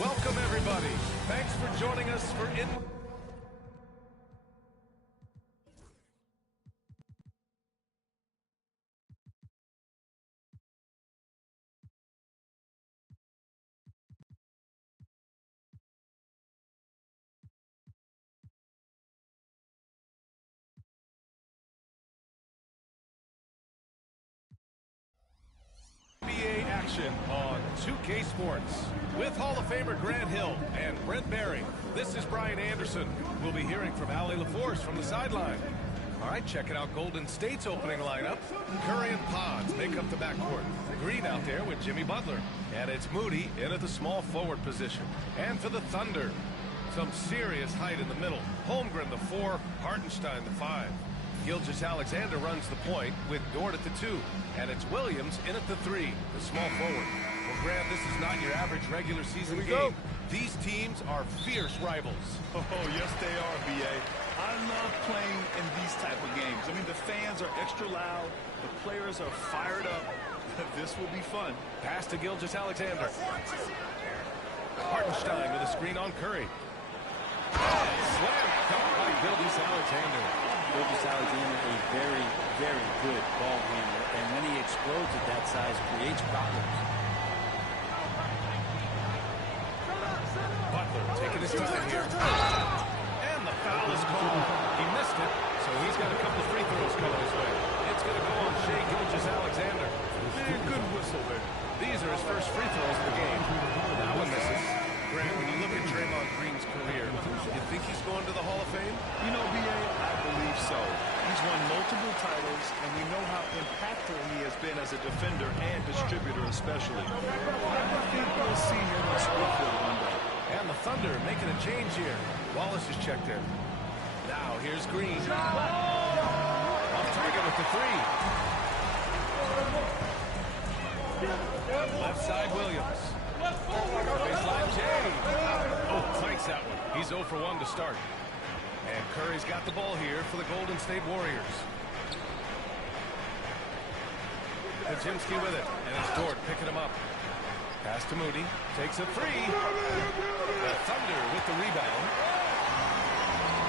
Welcome, everybody. Thanks for joining us for NBA action on 2K Sports. With Hall of Famer Grant Hill and Brent Barry, this is Brian Anderson. We'll be hearing from Allie LaForce from the sideline. All right, checking out Golden State's opening lineup. Curry and Pods make up the backcourt. Green out there with Jimmy Butler. And it's Moody in at the small forward position. And for the Thunder, some serious height in the middle. Holmgren the 4, Hartenstein the 5. Gilgeous-Alexander runs the point with Dort at the 2. And it's Williams in at the 3, the small forward. Well, Grant, this is not your average regular season game. These teams are fierce rivals. Oh, yes, they are, B.A. I love playing in these type of games. I mean, the fans are extra loud. The players are fired up. This will be fun. Pass to Gilgeous-Alexander. Hartenstein with a screen on Curry. Slam dunk by Gilgeous-Alexander. Gilgeous-Alexander, a very, very good ball handler, and when he explodes at that size, creates problems. Butler taking his time here. And the foul is called. He missed it, so he's got a couple of free throws coming his way. It's going to go on Shai Gilgeous-Alexander. Good whistle there. These are his first free throws of the game. That one misses. Grant, when you look at Draymond Green's career, you think he's going to the Hall of Fame? You know, B.A., I believe so. He's won multiple titles, and we know how impactful he has been as a defender and distributor especially. I think we'll see him in Springfield one day. And the Thunder making a change here. Wallace is checked in. Now here's Green. Off target with the 3. Left side Williams. Baseline Jay. Oh, takes that one. He's 0 for 1 to start. And Curry's got the ball here for the Golden State Warriors. Kajimski with it, and it's Dort picking him up. Pass to Moody, takes a 3. The Thunder with the rebound.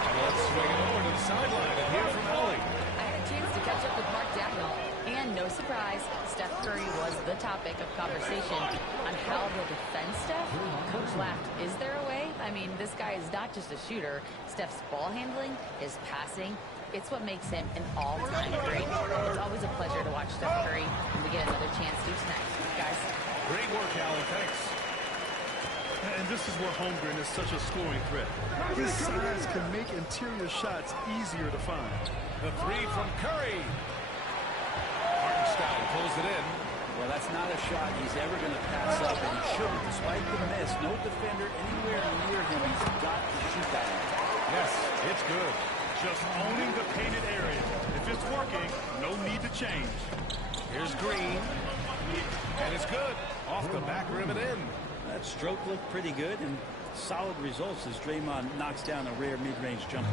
And let's swing it over to the sideline and hear from Allie. I had a chance to catch up with Mark Dayo. And no surprise, Steph Curry was the topic of conversation on how they'll defend Steph. Coach laughed, is there a way? I mean, this guy is not just a shooter. Steph's ball handling, his passing, it's what makes him an all-time great. It's always a pleasure to watch Steph Curry, and we get another chance to tonight. Guys. Great work, Allen. Thanks. And this is where Holmgren is such a scoring threat. His size can make interior shots easier to find. The three from Curry. Hartenstein pulls it in. Well, that's not a shot he's ever going to pass up, and he shouldn't. Despite the miss, no defender anywhere near him. He's got to shoot that. Yes, it's good. Just owning the painted area. If it's working, no need to change. Here's Green. And it's good. Off the back rim and in. That stroke looked pretty good, and solid results as Draymond knocks down a rare mid-range jumper.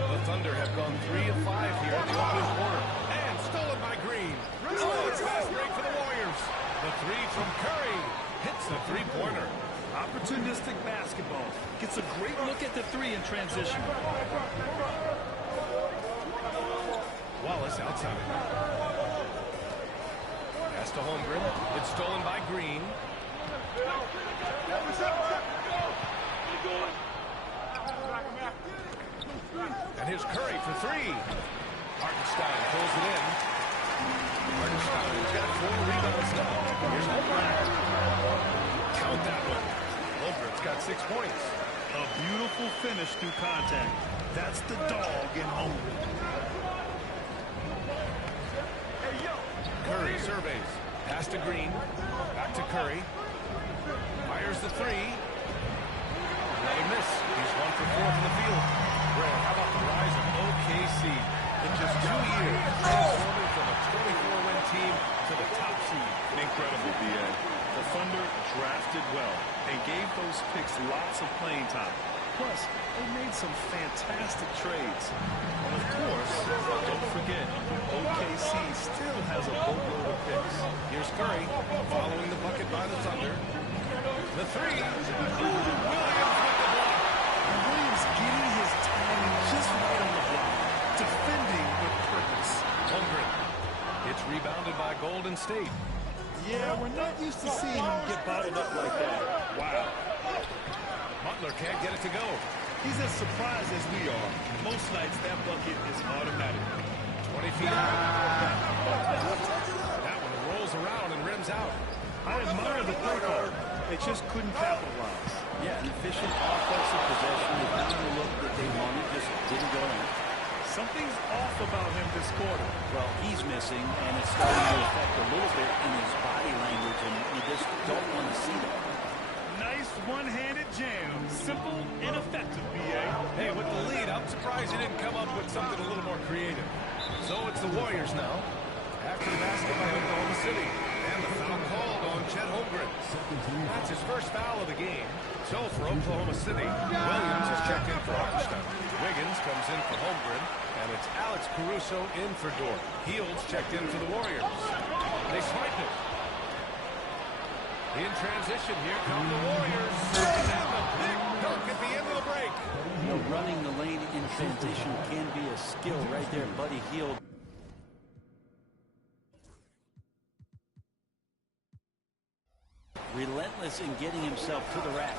The Thunder have gone 3 of 5 here in the opening quarter. And stolen by Green. Oh, it's fast break for the Warriors. The three from Curry. Hits the three-pointer. Opportunistic basketball. Gets a great look at the three in transition. Wallace outside. Pass to Holmgren. It's stolen by Green. And here's Curry for three. Hartenstein pulls it in. Hartenstein's got 4 rebounds now. Here's Holmgren. Count that one. Holmgren's got 6 points. A beautiful finish through contact. That's the dog in Holmgren. Curry surveys. Pass to Green. Back to Curry. Fires the three. Another miss. He's 1 for 4 from the field. Grant, how about the rise of OKC? In just 2 years, transforming from a 24-win team to the top seed. Incredible, B.A. The Thunder drafted well and gave those picks lots of playing time. Plus, they made some fantastic trades. And of course, don't forget, OKC still has a boatload of picks. Here's Curry, following the bucket by the Thunder. The three. Ooh, Williams with the block. Williams getting his timing just right on the block. Defending with purpose. Holmgren. It's rebounded by Golden State. Yeah, we're not used to seeing him get bottled up like that. Wow. Butler can't get it to go. He's as surprised as we are. Most nights, that bucket is automatic. 20 feet out. That one rolls around and rims out. I admire the play call. They just couldn't capitalize. Yeah, an efficient offensive possession. They found the look that they wanted, just didn't go in. Something's off about him this quarter. Well, he's missing, and it's starting to affect a little bit in his body language, and you just don't want to see that. Nice one-handed jam. Simple and effective, B.A. Hey, with the lead, I'm surprised he didn't come up with something a little more creative. So it's the Warriors now. After the basket by Oklahoma City. And the foul called on Chet Holmgren. That's his first foul of the game. So for Oklahoma City, Williams has checked in for Hartenstein. Wiggins comes in for Holmgren. And it's Alex Caruso in for Dort. Heald's checked in for the Warriors. They swipe it. In transition, here come the Warriors. And the big dunk at the end of the break. You know, running the lane in transition can be a skill right there, Buddy Hield. Relentless in getting himself to the rack.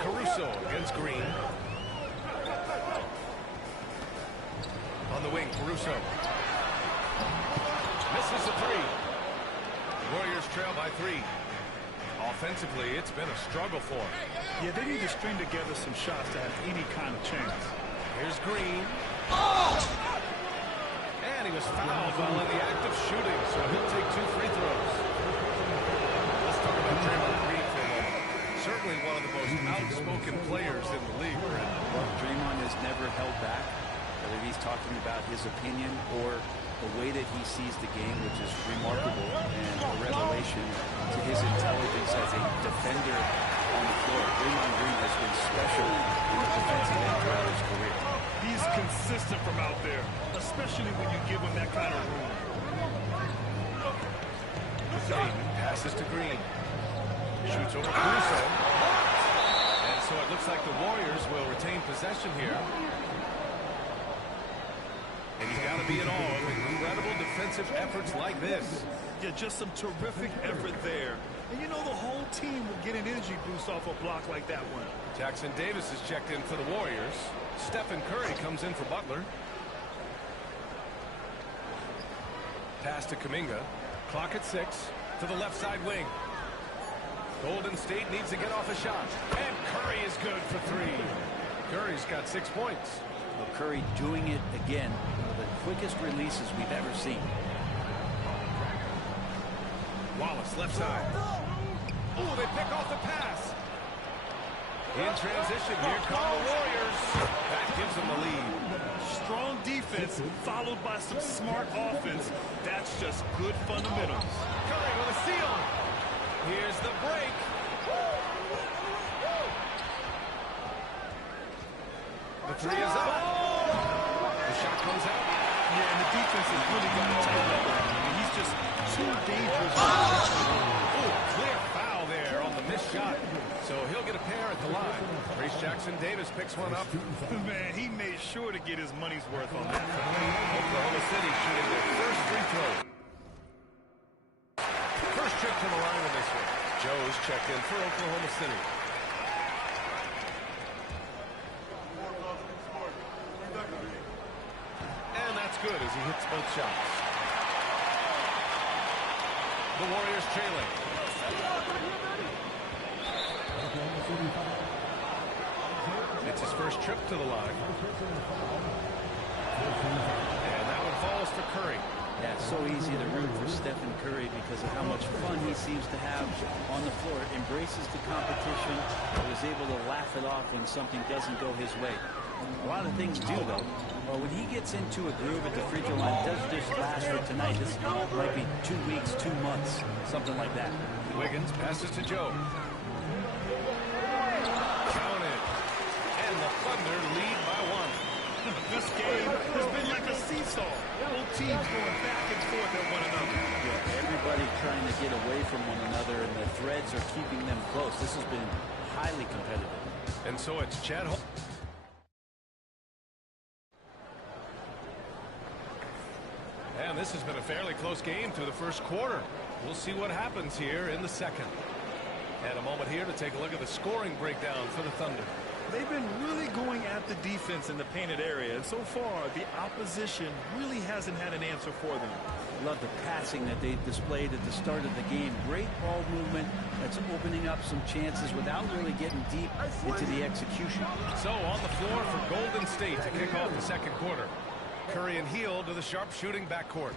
Caruso against Green. On the wing, Caruso. Misses the three. Warriors trail by 3. Offensively, it's been a struggle for them. Yeah, they need to string together some shots to have any kind of chance. Here's Green. Oh! And he was fouled while in the act of shooting, so he'll take 2 free throws. Let's talk about Draymond Green for a moment. Certainly one of the most outspoken players in the league, Brent. Well, Draymond has never held back, whether he's talking about his opinion or the way that he sees the game, which is remarkable and a revelation to his intelligence as a defender on the floor. Draymond Green has been special in the defensive end throughout his career. He's consistent from out there, especially when you give him that kind of room. Ayton passes to Green. Shoots over Caruso. And so it looks like the Warriors will retain possession here. And you've got to be in awe of incredible defensive efforts like this. Yeah, just some terrific effort there. And you know the whole team will get an energy boost off a block like that one. Jackson Davis is checked in for the Warriors. Stephen Curry comes in for Butler. Pass to Kuminga. Clock at 6 to the left side wing. Golden State needs to get off a shot. And Curry is good for 3. Curry's got 6 points. Well, Curry doing it again. One of the quickest releases we've ever seen. Wallace left side. Oh, they pick off the pass. In transition, here come the Warriors. That gives them the lead. Strong defense followed by some smart offense. That's just good fundamentals. Curry with a steal. Here's the break. The 3 is up. The shot comes out. Yeah, and the defense has really got to tighten up. I mean, he's just too dangerous. Oh, clear foul there on the missed shot. So he'll get a pair at the line. Trace Jackson Davis picks one up. Man, he made sure to get his money's worth on that. Oklahoma City shooting their first free throw. First trip to the line with this one. Joe's checked in for Oklahoma City. And that's good as he hits both shots. The Warriors trailing. It's his first trip to the line. And that one falls for Curry. Yeah, it's so easy to root for Stephen Curry because of how much fun he seems to have on the floor. Embraces the competition, but is able to laugh it off when something doesn't go his way. A lot of things do, though. Well, when he gets into a groove at the free throw line, it doesn't just last for tonight. This might be 2 weeks, 2 months, something like that. Wiggins passes to Joe. Counted. And the Thunder lead by 1. This game has been like a seesaw. Both teams going back and forth at one another. Yeah, everybody trying to get away from one another, and the threads are keeping them close. This has been highly competitive. And so it's Chad Hall. And this has been a fairly close game through the first quarter. We'll see what happens here in the second. And a moment here to take a look at the scoring breakdown for the Thunder. They've been really going at the defense in the painted area, and so far the opposition really hasn't had an answer for them. Love the passing that they displayed at the start of the game. Great ball movement that's opening up some chances without really getting deep into the execution. So on the floor for Golden State to kick off the second quarter. Curry and Hield to the sharp shooting backcourt.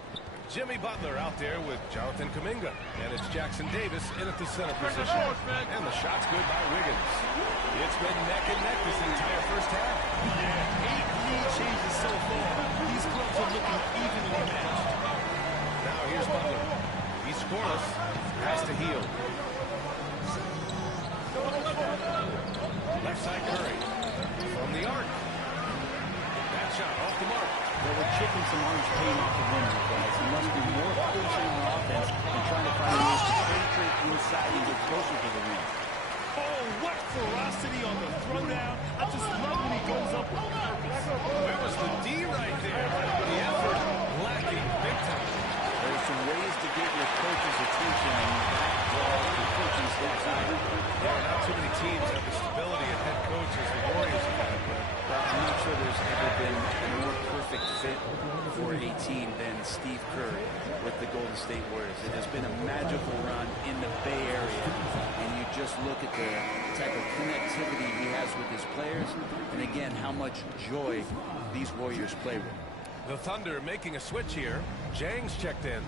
Jimmy Butler out there with Jonathan Kuminga. And it's Jackson Davis in at the center position. And the shot's good by Wiggins. It's been neck and neck this entire first half. Yeah, 8 lead changes so far. These clubs are looking evenly matched. Now here's Butler. He's scoreless. Pass to Hield. Left side Curry. From the arc. That shot off the mark. Well, we're chipping some orange paint off the window, guys. He must be more patient in the offense and trying to find ways to penetrate inside and get closer to the rim. Oh, what ferocity on the throwdown. I just love when he goes up with purpose. Where was the D right there? The effort lacking big time. There's some ways to get your coach's attention, and that draws the coaching staff out. There are not too many teams have the stability of head coach as the Warriors have had. Well, I'm not sure there's ever been a more perfect fit for a team than Steve Kerr with the Golden State Warriors. It has been a magical run in the Bay Area, and you just look at the type of connectivity he has with his players, and again, how much joy these Warriors play with. The Thunder making a switch here. Jang's checked in.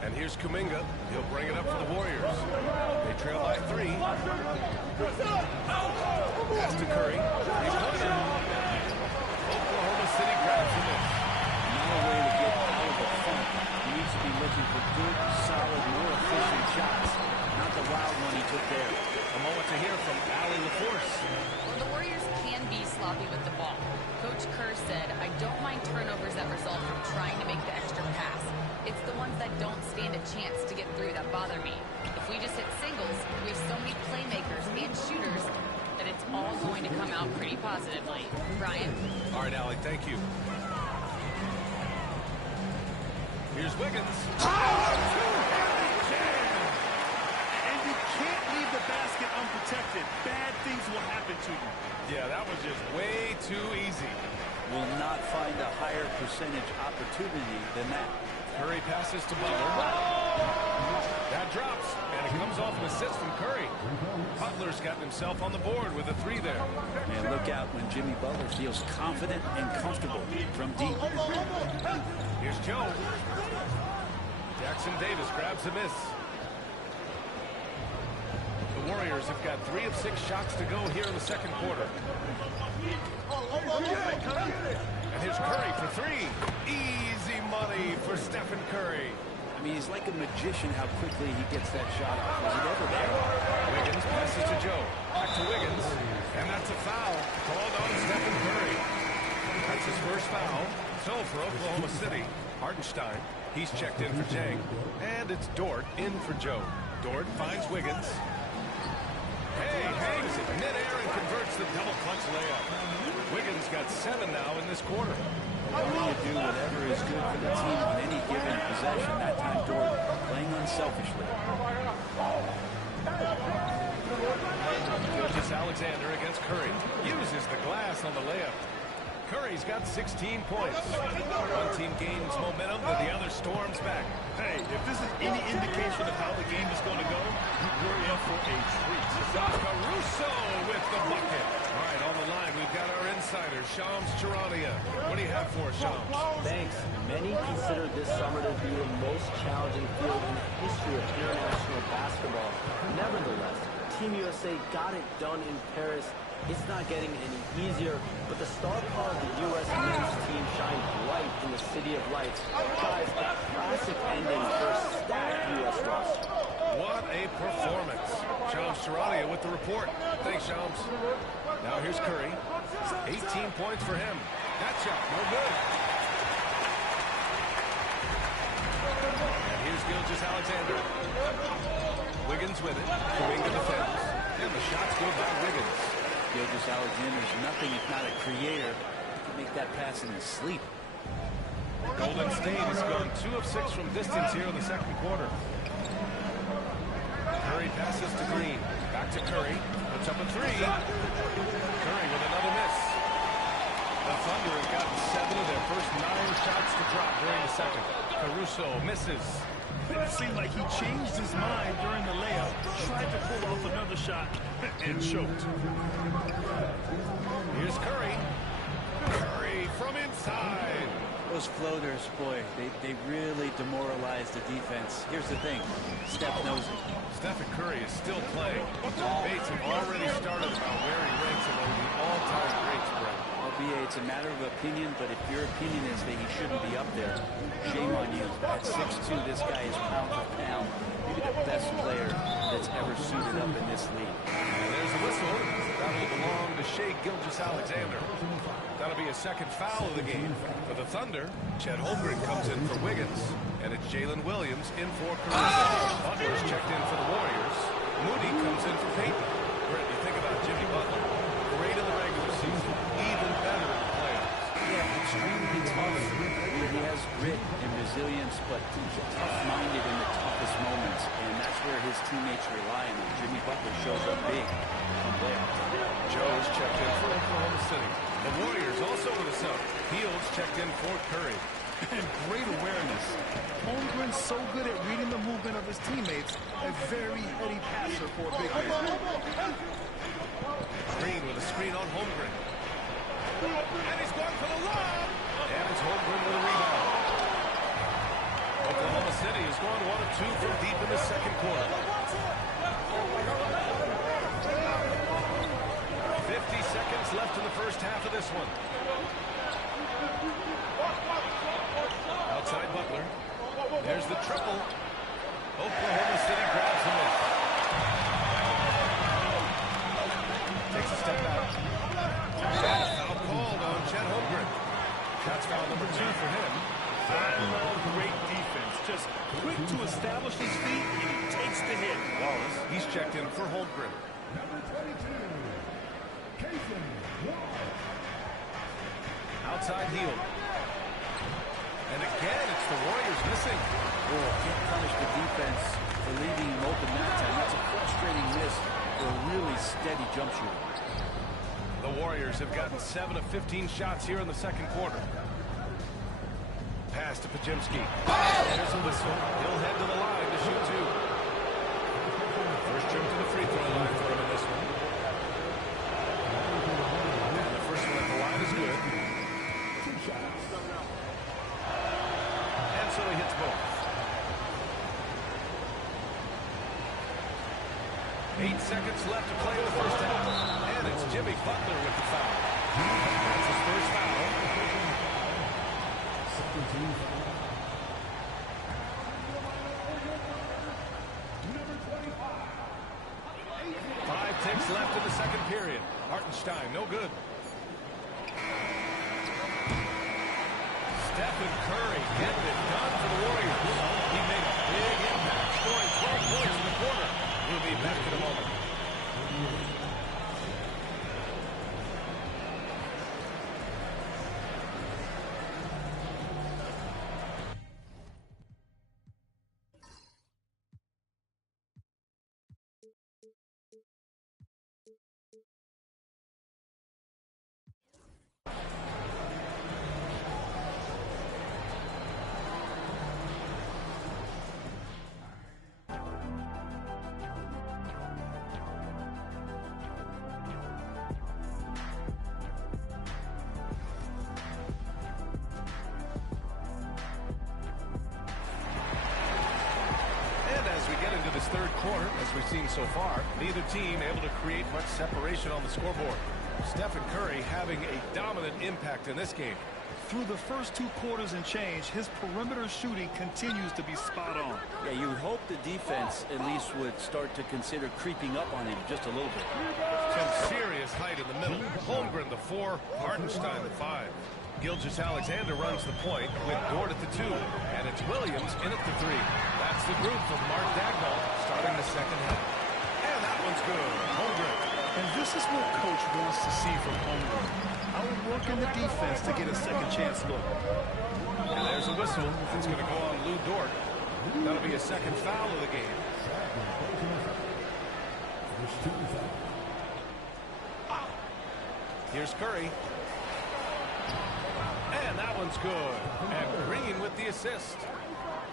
And here's Kuminga. He'll bring it up for the Warriors. They trail by 3. Pass to Curry. Oklahoma City grabs the miss. Not a way to get out of a bother me. If we just hit singles, we have so many playmakers and shooters that it's all going to come out pretty positively. Brian? All right, Allie, thank you. Here's Wiggins. Two-handed jam! And you can't leave the basket unprotected. Bad things will happen to you. Yeah, that was just way too easy. Will not find a higher percentage opportunity than that. Curry passes to Butler. That drops, and it comes off an assist from Curry. Butler's gotten himself on the board with a three there. And look out when Jimmy Butler feels confident and comfortable from deep. Here's Joe. Jackson Davis grabs a miss. The Warriors have got 3 of 6 shots to go here in the second quarter. And here's Curry for 3. Easy money for Stephen Curry. I mean, he's like a magician how quickly he gets that shot off. Was it ever there? Wiggins passes to Joe. Back to Wiggins. And that's a foul called on Stephen Curry. That's his first foul. So for Oklahoma City, Hartenstein, he's checked in for Jang. And it's Dort in for Joe. Dort finds Wiggins. Hey, hangs it midair and converts the double clutch layup. Wiggins got 7 now in this quarter. When you do whatever is good for the team on any given possession, that time Dort playing unselfishly. Gilgeous Alexander against Curry. Uses the glass on the layup. Curry's got 16 points. One team gains momentum, but the other storms back. Hey, if this is any indication of how the game is going to go, you're in for a treat. Caruso with the bucket. All right, on the line, we've got our insider, Shams Charania. What do you have for us, Shams? Thanks. Many consider this summer to be the most challenging field in the history of international basketball. Nevertheless, Team USA got it done in Paris. It's not getting any easier, but the star power of the U.S. men's team shined bright in the City of Lights. Guys, a classic ending for a stacked U.S. roster. What a performance. Shams Charania with the report. Thanks, Shams. Now here's Curry. 18 points for him. That shot, no good. And here's Gilgeous Alexander. Wiggins with it. Kuminga defends. And the shots go by Wiggins. Gilgeous Alexander's nothing if not a creator. He can make that pass in his sleep. Golden State has gone 2 of 6 from distance here in the second quarter. Curry passes to Green. Back to Curry. Puts up a 3. Curry with another miss. The Thunder have gotten 7 of their first 9 shots to drop during the second. Caruso misses. It seemed like he changed his mind during the layup, tried to pull off another shot, and choked. Here's Curry. Curry from inside. Those floaters, boy, they really demoralize the defense. Here's the thing, Steph knows it. Stephen Curry is still playing. The debates have already started about where he ranks among the all-time greats, Brett. Albeit it's a matter of opinion, but if your opinion is that he shouldn't be up there, shame on you. At 6'2", this guy is pound for pound, maybe the best player that's ever suited up in this league. And there's a whistle. That will belong to Shai Gilgeous-Alexander. That'll be a second foul of the game. For the Thunder, Chet Holmgren comes in for Wiggins. And it's Jalen Williams in for Caruso. Butler's checked in for the Warriors. Moody comes in for Payton. Brett, you think about Jimmy Butler. Great in the regular season. Even better in the playoffs. Yeah, extremely tough. He has grit and resilience, but he's tough-minded in the toughest moments. And that's where his teammates rely on him. Jimmy Butler shows up big on playoff time. Joe's checked in for Oklahoma City. The Warriors also with a sub. Fields checked in for Curry. And great awareness. Holmgren's so good at reading the movement of his teammates. A very heady passer for a big man. Green with a screen on Holmgren. And he's going for the lob. And it's Holmgren with a rebound. Oklahoma City is going 1 of 2 from deep in the second quarter. 50 seconds left in the first half of this one. Outside Butler. There's the triple. Oklahoma City grabs him in. Takes a step back. Foul called on Chet Holmgren. That's foul number 2 for him. Great defense. Just quick to establish his feet, and he takes the hit. Wallace, he's checked in for Holmgren. Outside heel. And again, it's the Warriors missing. Oh, can't punish the defense for leaving him open that time. That's a frustrating miss for a really steady jump shooter. The Warriors have gotten 7 of 15 shots here in the second quarter. Pass to Pajemski. There's a whistle. He'll head to the line to shoot two. First trip to the free throw line for him in this one. And the first one at the line is good. And so he hits both. 8 seconds left to play in the first half. And it's Jimmy Butler with the foul. That's his first foul. 5 ticks left in the second period. Hartenstein, no good. Stephen Curry getting it done for the Warriors. He made a big impact, scoring 12 points in the quarter. We'll be back in a moment. This third quarter, as we've seen so far, neither team able to create much separation on the scoreboard. Stephen Curry having a dominant impact in this game. Through the first 2 quarters and change, his perimeter shooting continues to be spot on. Yeah, you would hope the defense at least would start to consider creeping up on him just a little bit. Some serious height in the middle. Holmgren the 4, Hartenstein the 5. Gilgeous-Alexander runs the point with Dort at the 2, and it's Williams in at the 3. That's the group from Mark Dagnall starting the second half. And that one's good. Holmgren. And this is what Coach wants to see from Holmgren. Outworking the defense to get a second chance look. And there's a whistle. It's going to go on Lou Dort. That'll be a second foul of the game. Here's Curry. And that one's good. And Green with the assist.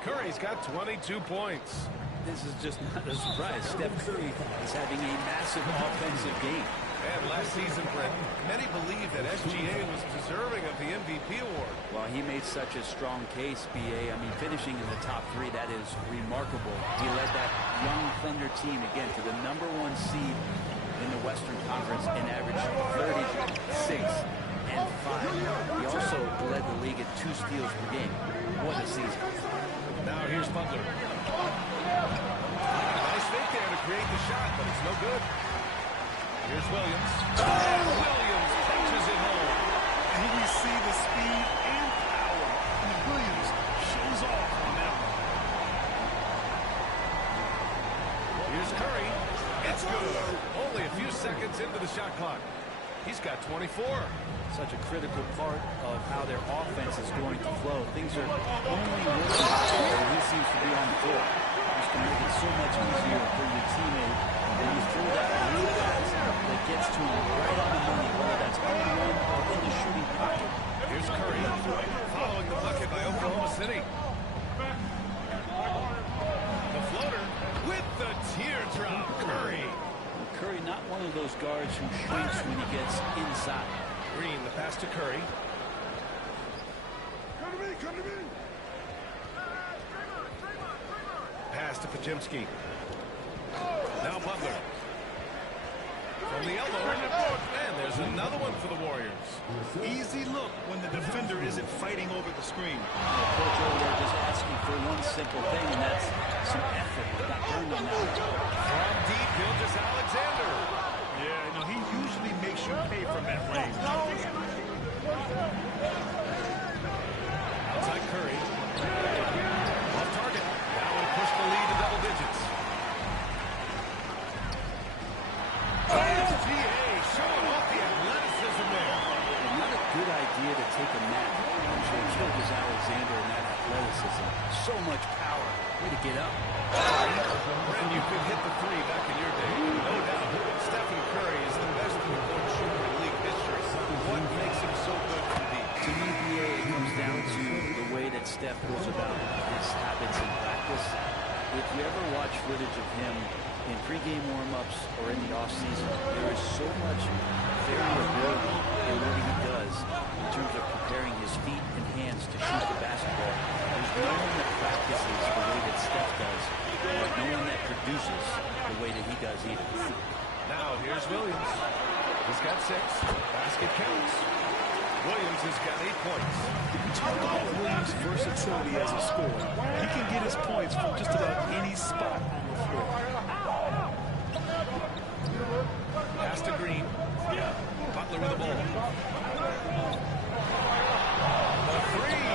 Curry's got 22 points. This is just not a surprise. Steph Curry is having a massive offensive game. And last season, Brent, many believe that SGA was deserving of the MVP award. Well, he made such a strong case, B.A. I mean, finishing in the top 3, that is remarkable. He led that young Thunder team, again, to the #1 seed in the Western Conference and averaged 36 and 5. He also led the league at 2 steals per game. What a season. Now here's Butler. Nice fake there to create the shot, but it's no good. Here's Williams. And Williams punches it home. And we see the speed and power. And Williams shows off on that one. Here's Curry. It's good. Only a few seconds into the shot clock. He's got 24. Such a critical part of how their offense is going to flow. Things are only working when he seems to be on the floor. Just to make it so much easier for your teammate when you throw that real pass that gets to him right on the money, whether that's on the run or in the shooting pocket. Here's Curry following the bucket by Oklahoma City. The floater with the teardrop. Curry. Curry, not one of those guards who shrinks when he gets inside. Green, the pass to Curry. Come to me. Pass to Pajemski. Now Butler. From the elbow. And there's another one for the Warriors. Easy look when the defender isn't fighting over the screen. Coach over there just asking for one simple thing, and that's some effort. Got burned on that. From deep, Gilgeous-Alexander. Yeah, no, he usually makes you pay from that range. Outside Curry. Gilgeous-Alexander and that athleticism. So much power. Way to get up. Brent, you could hit the three back in your day. No doubt. Stephen Curry is the best three-point shooter in league history. What makes him so good from deep? To me, BA, it comes down to the way that Steph goes about his habits in practice. If you ever watch footage of him in pregame warm-ups or in the offseason, there is so much variability in what he does in terms of preparing his feet and hands to shoot the basketball. There's no one that practices the way that Steph does. There's no one that produces the way that he does either. Now here's Williams. He's got 6. Basket counts. Williams has got 8 points. Talk about Williams' versatility as a scorer. He can get his points from just about any spot on the floor. Pass to Green. Butler with the ball. The three.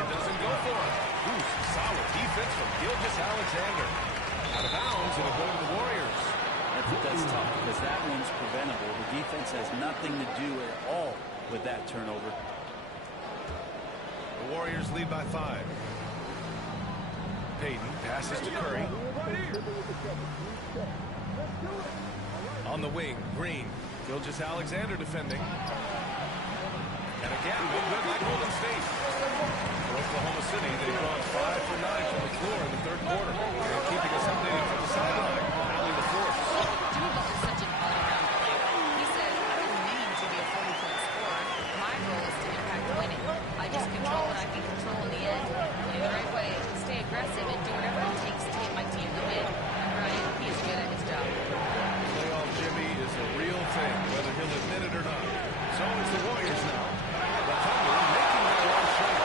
It doesn't go for him. Ooh, solid defense from Gilgeous-Alexander. Out of bounds, it'll go to the Warriors. That's tough because that one's preventable. The defense has nothing to do at all with that turnover. The Warriors lead by 5. Payton passes to Curry. On the wing, Green. Gilgeous-Alexander defending. And again, no good like Golden State. For Oklahoma City, they've gone 5 for 9 from the floor in the third quarter. And keeping us updated from the sideline, Allie LaForce. Jimmy Butler's such an all-around player. He said, I don't need to be a 40-point scorer. My role is to impact winning. I just control what I can control in the end. Play the right way, stay aggressive, and do whatever it takes to take my team to win. And Ryan, he is good at his job. Playoff Jimmy is a real thing, whether he'll admit it or not. So is the Warriors now. The Thunder making their long shot.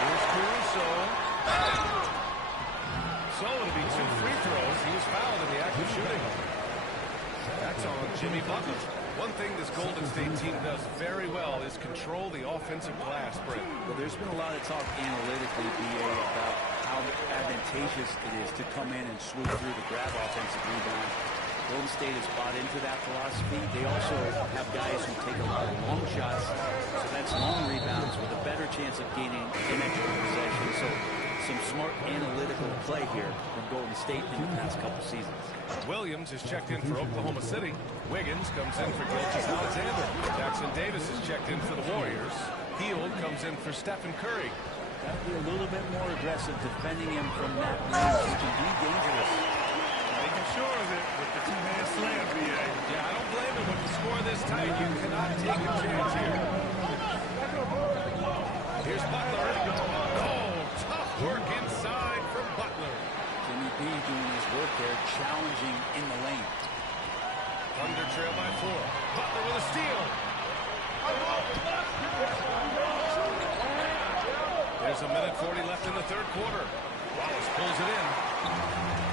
Here's Caruso. So it'll be 2 free throws. He was fouled in the act of shooting. That's on Jimmy Butler. One thing this Golden State team does very well is control the offensive glass, Brent. Well, there's been a lot of talk analytically, BA, about how advantageous it is to come in and swoop through to grab offensive rebounds. Golden State has bought into that philosophy. They also have guys who take a lot of long shots, so that's long rebounds with a better chance of gaining an extra possession. So some smart analytical play here from Golden State in the past couple seasons. Williams is checked in for Oklahoma City. Wiggins comes in for Gilgeous-Alexander. Jackson Davis is checked in for the Warriors. Hield comes in for Stephen Curry. Got to be a little bit more aggressive defending him from that range. He can be dangerous. Making sure of it with the two-hand slam, BA. Yeah, I don't blame him. With the score this tight, you cannot take a chance here. Here's Butler. Oh, tough work inside from Butler. Jimmy B doing his work there, challenging in the lane. Thunder trail by 4. Butler with a steal. There's a minute 40 left in the third quarter. Wallace pulls it in.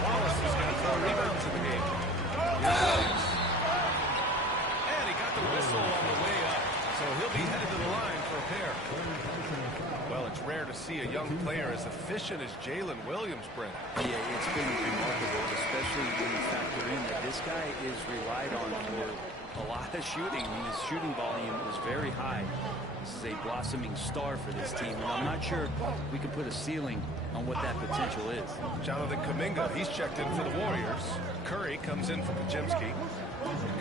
Wallace has got 4 rebounds in the game. Here's Williams. And he got the whistle on the way up. So he'll be headed to the line for a pair. Well, it's rare to see a young player as efficient as Jalen Williams, Brent. Yeah, it's been remarkable, especially when you factor in that this guy is relied on for a lot of shooting. I mean, his shooting volume is very high. This is a blossoming star for this team, and I'm not sure we can put a ceiling on what that potential is. Jonathan Kuminga, he's checked in for the Warriors. Curry comes in for Podziemski.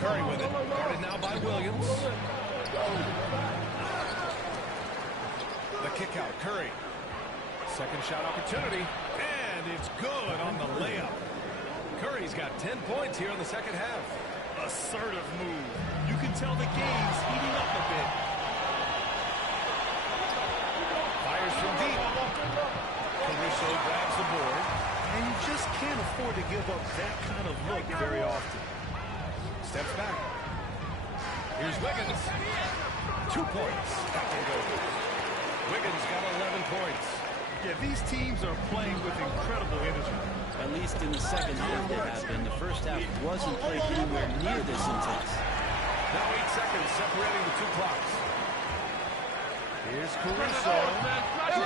Curry with it, guarded now by Williams. The kick out, Curry. Second shot opportunity, and it's good on the layup. Curry's got 10 points here in the second half. Assertive move. You can tell the game's heating up a bit. Fires from deep. Caruso grabs the board. And you just can't afford to give up that kind of look very often. Steps back. Here's Wiggins. 2 points. That one goes. Wiggins got 11 points. Yeah, these teams are playing with incredible energy. At least in the second half they have been. The first half wasn't played anywhere near this intense. Now 8 seconds separating the 2 clocks. Here's Caruso.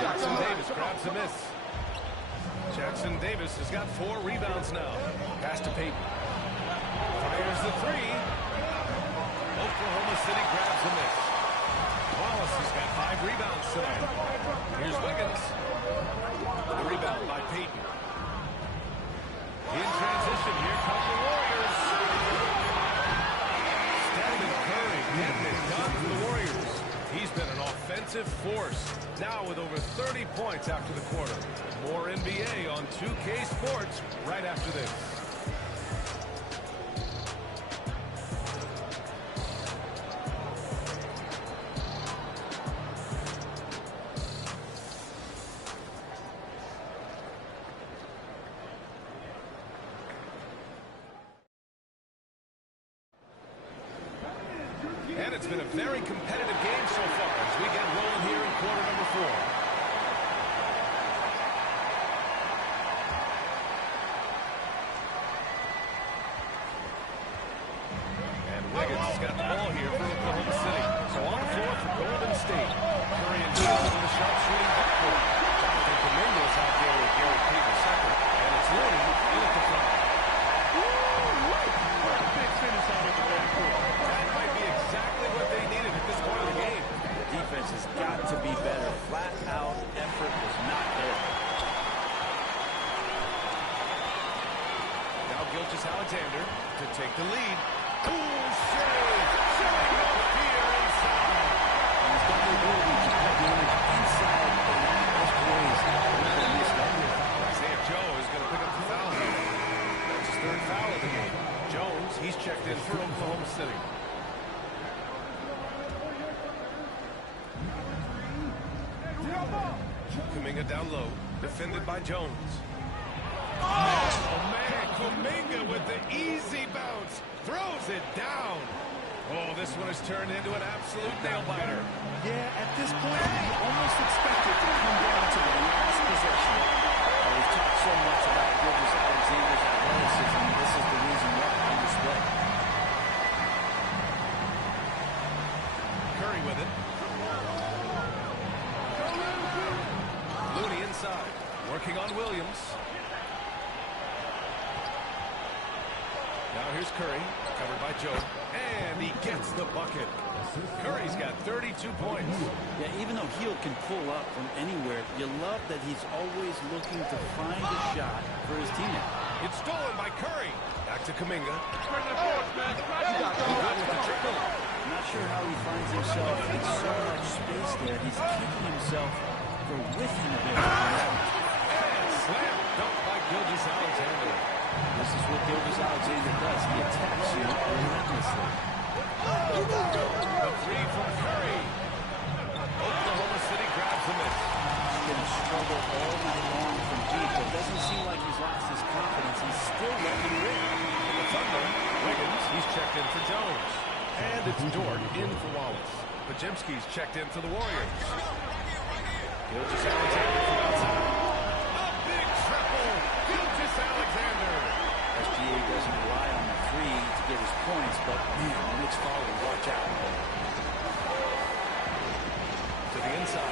Jackson Davis grabs a miss. Jackson Davis has got 4 rebounds now. Pass to Payton. Fires the 3. Oklahoma City grabs a miss. Wallace has got 5 rebounds tonight. Here's Wiggins. The rebound by Payton. In transition, here come the Warriors. Stephen Curry getting it done for the Warriors. He's been an offensive force. Now with over 30 points after the quarter. More NBA on 2K Sports right after this. And it's been a very competitive game so far as we get rolling here in quarter number 4. And Wiggins has got the ball here for Oklahoma City. So on the floor for Golden State. Curry and Wiggins in the sharp shooting backcourt. Jonathan Kuminga's out there with Gary Payton second. And it's Looney in at the front. Big finish out of the backcourt. That might be exactly what they needed at this point of the game. The defense has got to be better. Flat out effort was not there. Now Gilgeous-Alexander to take the lead. Ooh, save! Showing no fear inside. He's got the ability to cut damage inside and not just ways. Isaiah Joe is going to pick up the foul here. That's his 3rd foul of the game. Jones, he's checked in for Oklahoma City. Kuminga down low, defended by Jones. Oh, man, Kuminga with the easy bounce. Throws it down. Oh, this one has turned into an absolute nail-biter. Yeah, at this point, you almost expect it to come down to the last possession. We've talked so much about Gilgeous-Alexander's athleticism. This is the reason why on display. Curry with it. Looney inside, working on Williams. Now here's Curry, covered by Joe, and he gets the bucket. Curry's got 32 points. Yeah, even though Hield can pull up from anywhere, you love that he's always looking to find a shot for his teammate. It's stolen by Curry. Back to Kuminga. I'm not sure how he finds himself in so much space there. He's kicking himself for whiffing a bit. And slam dunk by Gilgeous-Alexander. This is what Gilgeous-Alexander does. He attacks you relentlessly. The 3 from Curry. Oklahoma City grabs the miss. He's going to struggle all night long from deep, but it doesn't seem like he's lost his confidence. He's still letting it rip. For the Thunder, Wiggins, he's checked in for Jones. And it's Dort in for Wallace. Pajemski's checked in for the Warriors. Gilgeous-Alexander from outside. A big triple. Gilgeous-Alexander. SGA doesn't rely on the 3 to get his points, but man, when it's fouled, watch out. To the inside.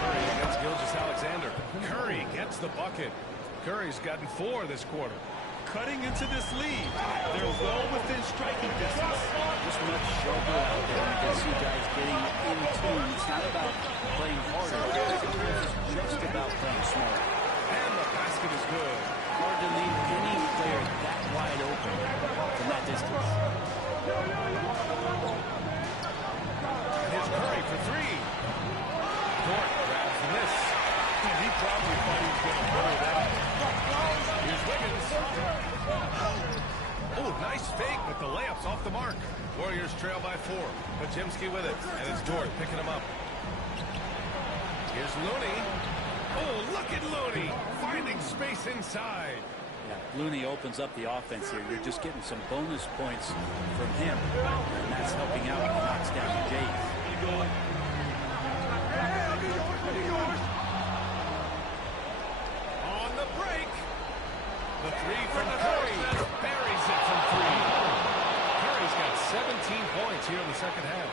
Curry against Gilgeous-Alexander. Curry gets the bucket. Curry's gotten 4 this quarter. Cutting into this lead. They're well within striking distance. Just much sharper out there. You can see guys getting in tune. It's not about playing harder. It's just about playing smarter. And the basket is good. Hard to leave any player that wide open from that distance. And here's Curry for 3. Dort grabs the miss. And he probably thought he was going to pull it out. Here's Wiggins. Oh, nice fake, but the layup's off the mark. Warriors trail by 4. Pajemski with it, and it's Dort picking him up. Here's Looney. Oh, look at Looney finding space inside. Yeah, Looney opens up the offense here. You're just getting some bonus points from him, and that's helping out when he knocks down the Jays. On the break. The 3 from Curry. Buries it from 3. Curry's got 17 points here in the second half.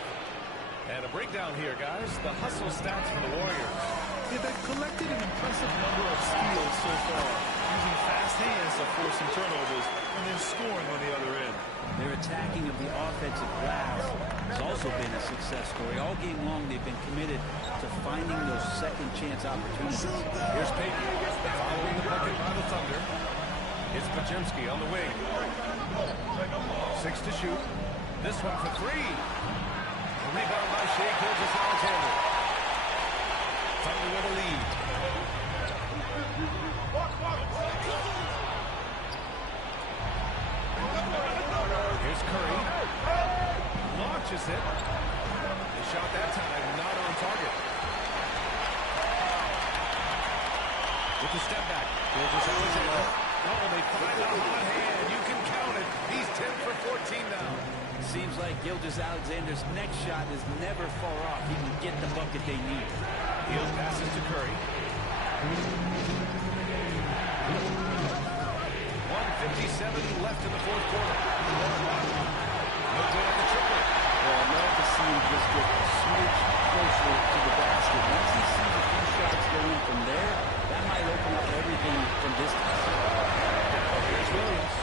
And a breakdown here, guys. The hustle stats for the Warriors. Yeah, they've collected an impressive number of steals so far, using fast hands to force some turnovers and then scoring on the other end. Their attacking of the offensive glass has also been a success story. All game long, they've been committed to finding those second chance opportunities. Here's Payton following the bucket by the Thunder. It's Pajemski on the wing. 6 to shoot. This one for 3. The rebound by Shea Gilgeous-Alexander. Thunder with a lead. Here's Curry. Launches it. The shot that time not on target. With the step back. Gilgeous-Alexander. Oh, they find a hot hand. You can count it. He's 10 for 14 now. Seems like Gilgeous-Alexander's next shot is never far off. He can get the bucket they need. Hill passes to Curry. 1:57 left in the fourth quarter. No good on the triple. Well, I'd love to see him just get a smidge closer to the basket. Once he sees a few shots go in from there, that might open up everything from distance. Here's Williams.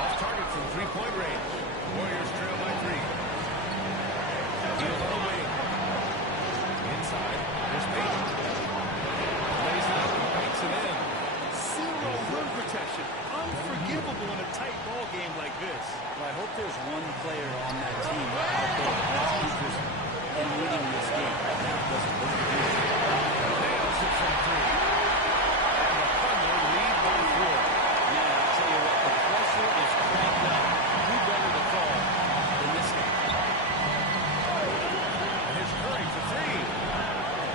Off target from three-point range. Warriors trail by 3. Heels on the wing. Inside. There's Payton. Lays it up and banks it in. Zero rim protection. Unforgivable in a tight ball game like this. Well, I hope there's one player on that team out there that has interest in winning this game. Right now, it doesn't look good. Nails it from 3. And the Thunder lead by 4. Yeah, I'll tell you what, the pressure is cranked up. Who better to call than this guy? And here's Curry for 3.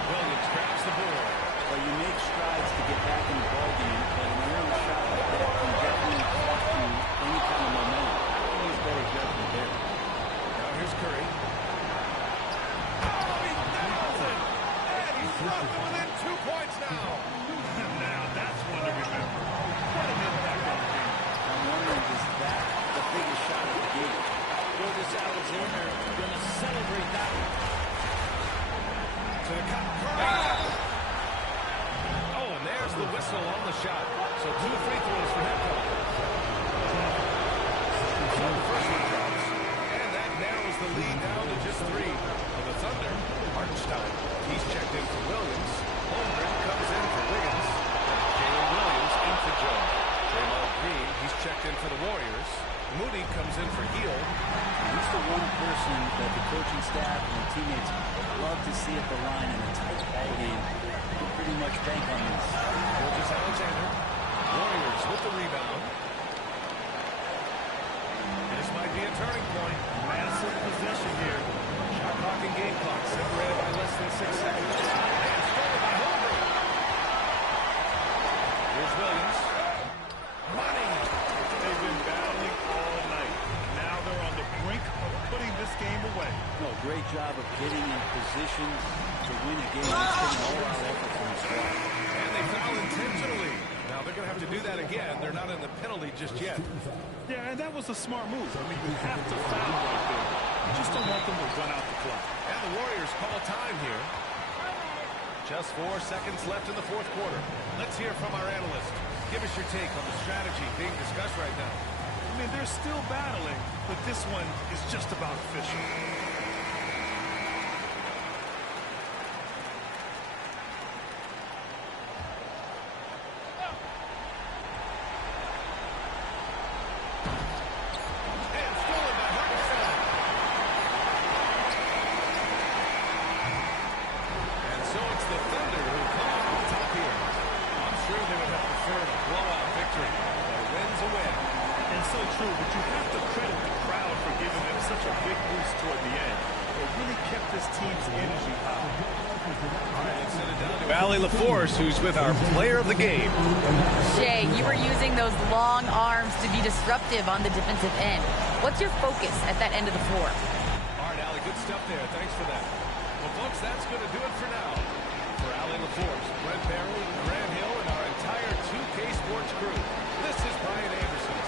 Williams grabs the board. Well, you make strides to get back in the ballgame, but an errant shot like that can definitely cost you any kind of momentum. How can use better judgment there? Now here's Curry. Oh, he nails it! And he's dropped it within 2 points now. Now that's one to remember. What an impact on the game. I'm wondering, is that the biggest shot of the game? Gilgeous-Alexander going to celebrate that one. To the cup. Curry. Oh, and there's the whistle on the shot. So 2 free throws for him. So the first one drops. And that narrows the lead down to just 3. For the Thunder, Hartenstein. He's checked in for Williams. Holmgren comes in for Wiggins. Jalen Williams in for Joe. Draymond Green, he's checked in for the Warriors. Moody comes in for Hill. He's the one person that the coaching staff and the teammates love to see at the line in a tight ball game. You can pretty much bank on this. Gilgeous-Alexander. Warriors with the rebound. This might be a turning point. Massive possession here. Shot clock and game clock separated by less than 6 seconds. And stolen by Holmgren. Here's Williams. Money. They've been battling all night. Now they're on the brink of putting this game away. No, great job of getting in position to win a game. It's been an all-out effort from the squad. And they foul intentionally. Now they're going to have to do that again. They're not in the penalty just yet. Yeah, and that was a smart move. I mean, you have to foul right there. You just don't want them to run out the clock. And the Warriors call time here. Just 4 seconds left in the fourth quarter. Let's hear from our analyst. Give us your take on the strategy being discussed right now. I mean, they're still battling, but this one is just about official. And stolen by Hartenstein. And so it's the Thunder who come out on top here. I'm sure they would have preferred a blowout victory, but a win's a win. And so true, but you have to credit the crowd for giving them such a big boost toward the end. It really kept this team's energy high. All right, let's send it down to Allie LaForce, who's with our player of the game. Shea, you were using those long arms to be disruptive on the defensive end. What's your focus at that end of the floor? All right, Allie, good stuff there. Thanks for that. Well, folks, that's going to do it for now. For Allie LaForce, Brent Barry, Grant Hill, and our entire 2K Sports crew, this is Brian Anderson.